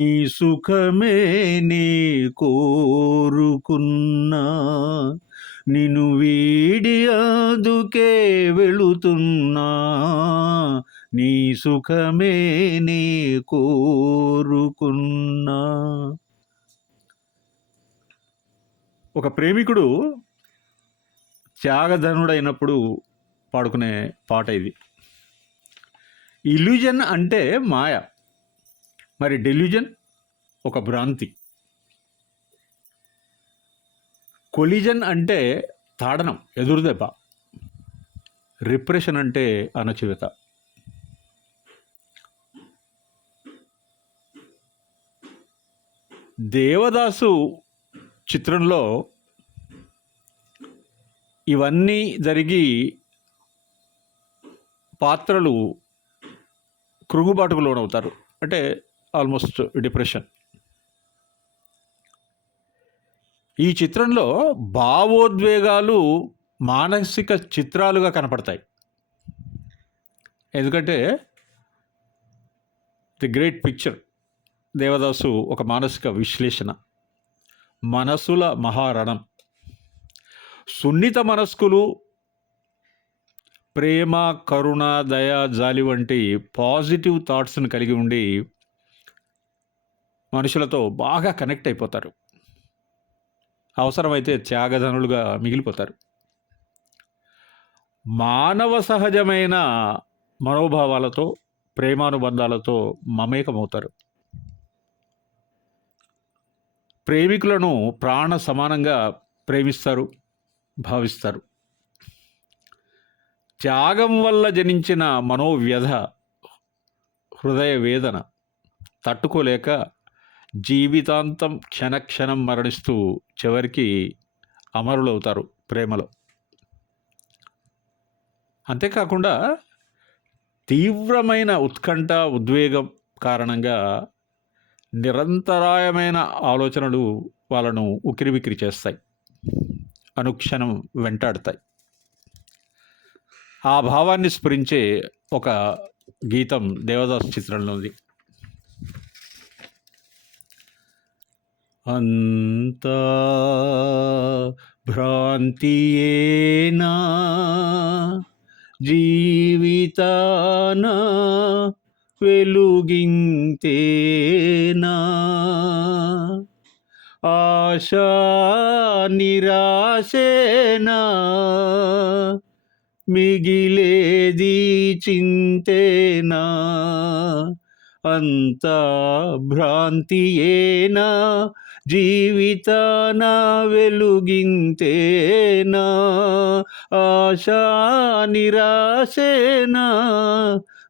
నీ సుఖమే నీ కోరుకున్నా. నిన్ను వీడి అందుకే వెళుతున్నా. నీ సుఖమే నీ కోరుకున్నా. ఒక ప్రేమికుడు త్యాగధనుడైనప్పుడు పాడుకునే పాట ఇది. ఇల్యూజన్ అంటే మాయ. మరి డెల్యూజన్ ఒక భ్రాంతి. కొలిజన్ అంటే తాడనం ఎదురుదెబ్బ. రిప్రెషన్ అంటే అణచివేత. దేవదాసు చిత్రంలో ఇవన్నీ జరిగి పాత్రలు కృంగుబాటుకు లోనవుతారు. అంటే ఆల్మోస్ట్ డిప్రెషన్. ఈ చిత్రంలో భావోద్వేగాలు మానసిక చిత్రాలుగా కనపడతాయి. ఎందుకంటే ది గ్రేట్ పిక్చర్ దేవదాసు ఒక మానసిక విశ్లేషణ. మనసుల మహారణం. సున్నిత మనస్కులు ప్రేమ కరుణ దయ జాలి వంటి పాజిటివ్ థాట్స్ని కలిగి ఉండి మనుషులతో బాగా కనెక్ట్ అయిపోతారు. అవసరమైతే త్యాగధనులుగా మిగిలిపోతారు. మానవ సహజమైన మనోభావాలతో ప్రేమానుబంధాలతో మమేకమవుతారు. ప్రేమికులను ప్రాణ సమానంగా ప్రేమిస్తారు భావిస్తారు. త్యాగం వల్ల జనించిన మనోవ్యధ హృదయ వేదన తట్టుకోలేక జీవితాంతం క్షణక్షణం మరణిస్తూ చివరికి అమరులవుతారు ప్రేమలో. అంతేకాకుండా తీవ్రమైన ఉత్కంఠ ఉద్వేగం కారణంగా నిరంతరాయమైన ఆలోచనలు వాళ్ళను ఉకిరిబికిరి చేస్తాయి. అనుక్షణం వెంటాడతాయి. ఆ భావాన్ని స్ఫురించే ఒక గీతం దేవదాస్ చిత్రంలో ఉంది. అంతా భ్రాంతియేనా? జీవితాన వెలుగింతేనా? ఆశా నిరాశేనా? మిగిలేది చింతేనా? అంతా భ్రాంతియేనా? జీవితాన వెలుగింతేనా ఆశా నిరాశేనా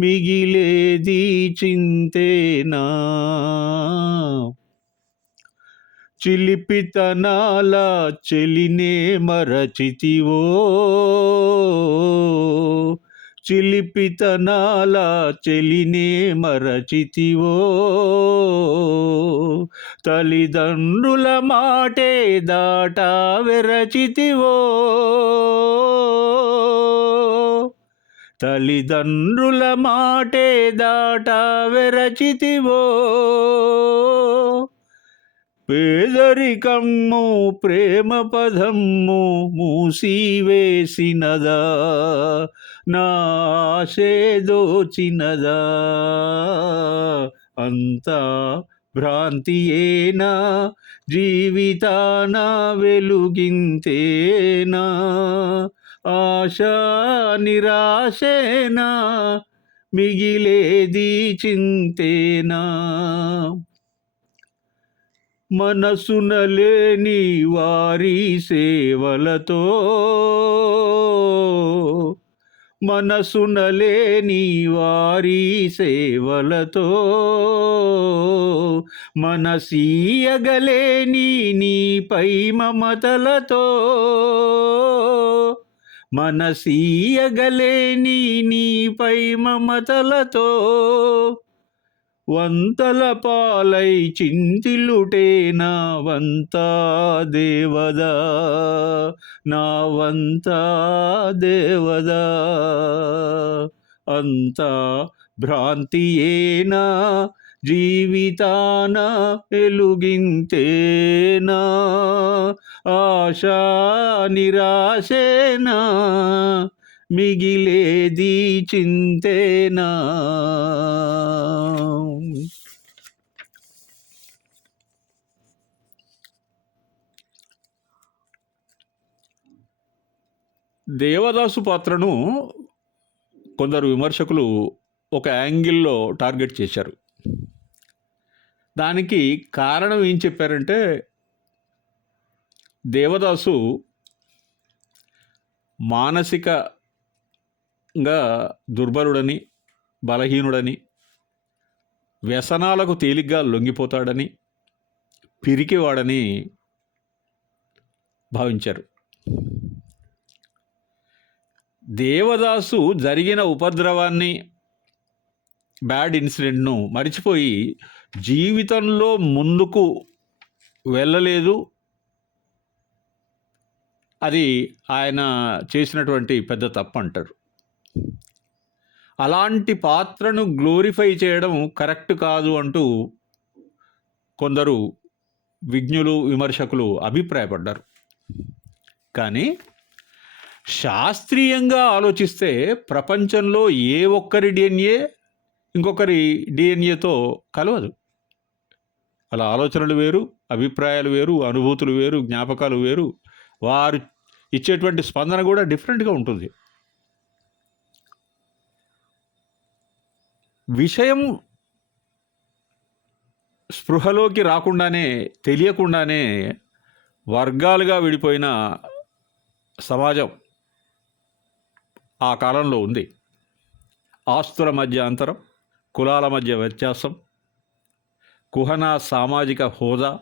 మిగిలేది చింతేనా? చిలిపితనాల చెలినే మరచితివో చిలిపితనాల చెలినే మరచితివో. తల్లిదండ్రుల మాటే దాట వెరచితివో. తల్లిదండ్రుల మాటే దాట వెరచితివో. పేదరికమ్ము ప్రేమ పదమ్ము మూసివేసినదా నాశేదోచినదా అంతా భ్రాంతియేనా? జీవితానా వెలుగింతేనా? ఆశా నిరాశేనా? మిగిలేది చింతేనా? మనసున లేని వారి సేవలతో మనసునలేని వారి సేవలతో మనసీయగలేని నీపై మమతలతో మనసీయగలేని నీపై మమతలతో వంతల పాలై చింతిలుటేనా వంత దేవదా? నా వంత దేవదా? అంతా భ్రాంతియేనా? జీవితాన ఎలుగింతేనా? ఆశా నిరాశేనా? మిగిలేది చింతేనా? దేవదాసు పాత్రను కొందరు విమర్శకులు ఒక యాంగిల్లో టార్గెట్ చేశారు. దానికి కారణం ఏం చెప్పారంటే దేవదాసు మానసిక మానసికంగా దుర్బలుడని బలహీనుడని వ్యసనాలకు తేలిగ్గా లొంగిపోతాడని పిరికివాడని భావించారు. దేవదాసు జరిగిన ఉపద్రవాన్ని బ్యాడ్ ఇన్సిడెంట్ను మర్చిపోయి జీవితంలో ముందుకు వెళ్ళలేదు. అది ఆయన చేసినటువంటి పెద్ద తప్పు అంటారు. అలాంటి పాత్రను గ్లోరిఫై చేయడం కరెక్ట్ కాదు అంటూ కొందరు విజ్ఞులు విమర్శకులు అభిప్రాయపడ్డారు. కానీ శాస్త్రీయంగా ఆలోచిస్తే ప్రపంచంలో ఏ ఒక్కరి డిఎన్ఏ ఇంకొకరి డిఎన్ఏతో కలవదు. అలా ఆలోచనలు వేరు అభిప్రాయాలు వేరు అనుభూతులు వేరు జ్ఞాపకాలు వేరు. వారు ఇచ్చేటువంటి స్పందన కూడా డిఫరెంట్గా ఉంటుంది. విషయం స్పృహలోకి రాకుండానే తెలియకుండానే వర్గాలుగా విడిపోయిన సమాజం ఆ కాలంలో ఉంది. ఆస్తుల మధ్య అంతరం కులాల మధ్య వ్యత్యాసం కుహన సామాజిక హోదా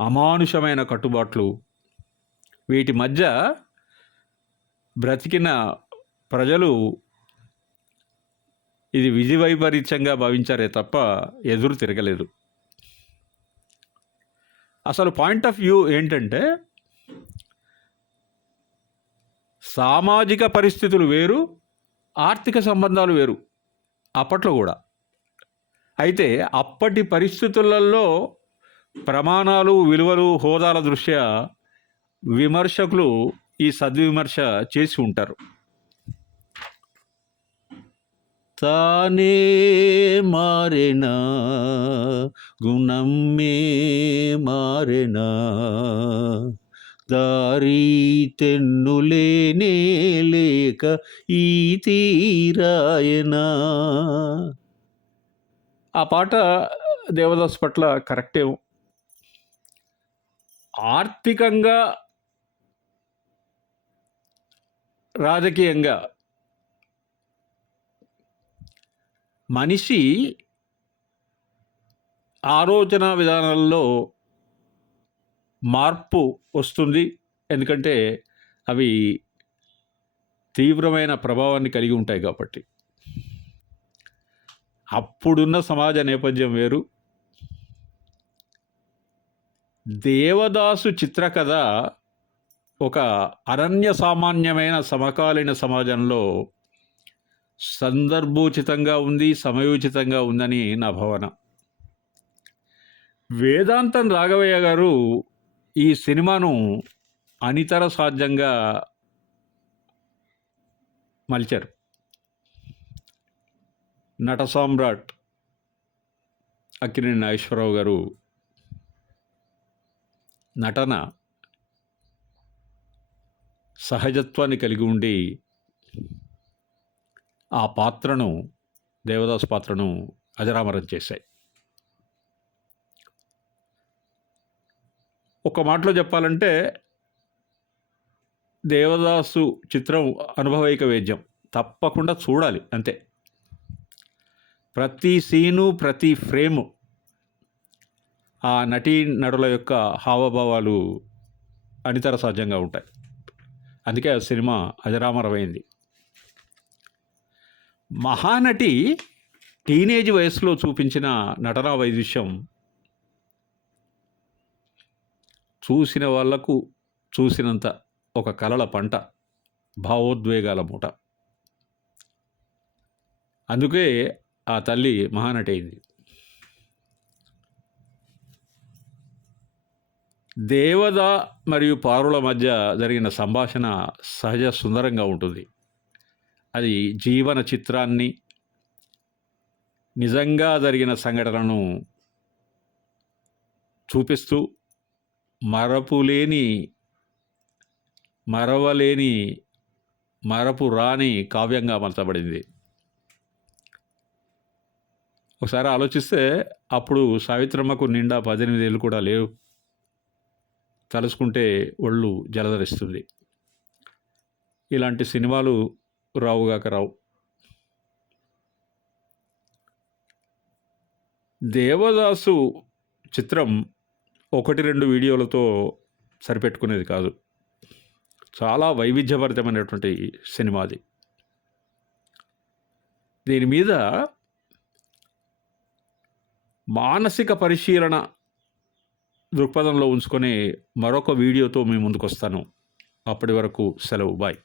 అమానుషమైన కట్టుబాట్లు వీటి మధ్య బ్రతికిన ప్రజలు ఇది విధి వైపరీత్యంగా భావించారే తప్ప ఎదురు తిరగలేదు. అసలు పాయింట్ ఆఫ్ వ్యూ ఏంటంటే సామాజిక పరిస్థితులు వేరు ఆర్థిక సంబంధాలు వేరు అప్పట్లో కూడా. అయితే అప్పటి పరిస్థితులలో ప్రమాణాలు విలువలు హోదాల దృష్ట్యా విమర్శకులు ఈ సద్విమర్శ చేసి ఉంటారు. తానే మారేనా? గుణం మే మారేనా? దారి తెన్నులేనే లేక ఈ తీరాయనా? ఆ పాట దేవదాస్ పట్ల కరెక్టే. ఆర్థికంగా రాజకీయంగా మనిషి ఆలోచన విధానాల్లో మార్పు వస్తుంది. ఎందుకంటే అవి తీవ్రమైన ప్రభావాన్ని కలిగి ఉంటాయి కాబట్టి. అప్పుడున్న సమాజ నేపథ్యం వేరు. దేవదాసు చిత్రకథ ఒక అరణ్య సామాన్యమైన సమకాలీన సమాజంలో సందర్భోచితంగా ఉంది సమయోచితంగా ఉందని నా భావన. వేదాంతం రాఘవయ్య గారు ఈ సినిమాను అనితర సాధ్యంగా మలిచారు. నట సామ్రాట్ అక్కినేని నాగేశ్వరరావు గారు నటన సహజత్వాన్ని కలిగి ఉండి ఆ పాత్రను దేవదాస్ పాత్రను అజరామరం చేశాయి. ఒక మాటలో చెప్పాలంటే దేవదాసు చిత్రం అనుభవైక వేద్యం. తప్పకుండా చూడాలి అంతే. ప్రతి సీను ప్రతి ఫ్రేము ఆ నటీ నటుల యొక్క హావభావాలు అనితర సహజంగా ఉంటాయి. అందుకే ఆ సినిమా అజరామరమైంది. మహానటి టీనేజ్ వయసులో చూపించిన నటనా వైదుష్యం చూసిన వాళ్ళకు చూసినంత ఒక కలల పంట భావోద్వేగాల మూట. అందుకే ఆ తల్లి మహానటి అయింది. దేవద మరియు పారుల మధ్య జరిగిన సంభాషణ సహజ సుందరంగా ఉంటుంది. అది జీవన చిత్రాన్ని నిజంగా జరిగిన సంఘటనను చూపిస్తూ మరపులేని మరవలేని మరపు రాని కావ్యంగా మలచబడింది ఒకసారి ఆలోచిస్తే అప్పుడు సావిత్రమ్మకు నిండా పద్దెనిమిది ఏళ్ళు కూడా లేవు. తలుచుకుంటే ఒళ్ళు జలధరిస్తుంది. ఇలాంటి సినిమాలు రావుగాక రావు. దేవదాసు చిత్రం ఒకటి రెండు వీడియోలతో సరిపెట్టుకునేది కాదు. చాలా వైవిధ్యభరితమైనటువంటి సినిమా అది దీని మీద మానసిక పరిశీలన దృక్పథంలో ఉంచుకొని మరొక వీడియోతో మీ ముందుకు వస్తాను అప్పటి వరకు సెలవు. బాయ్.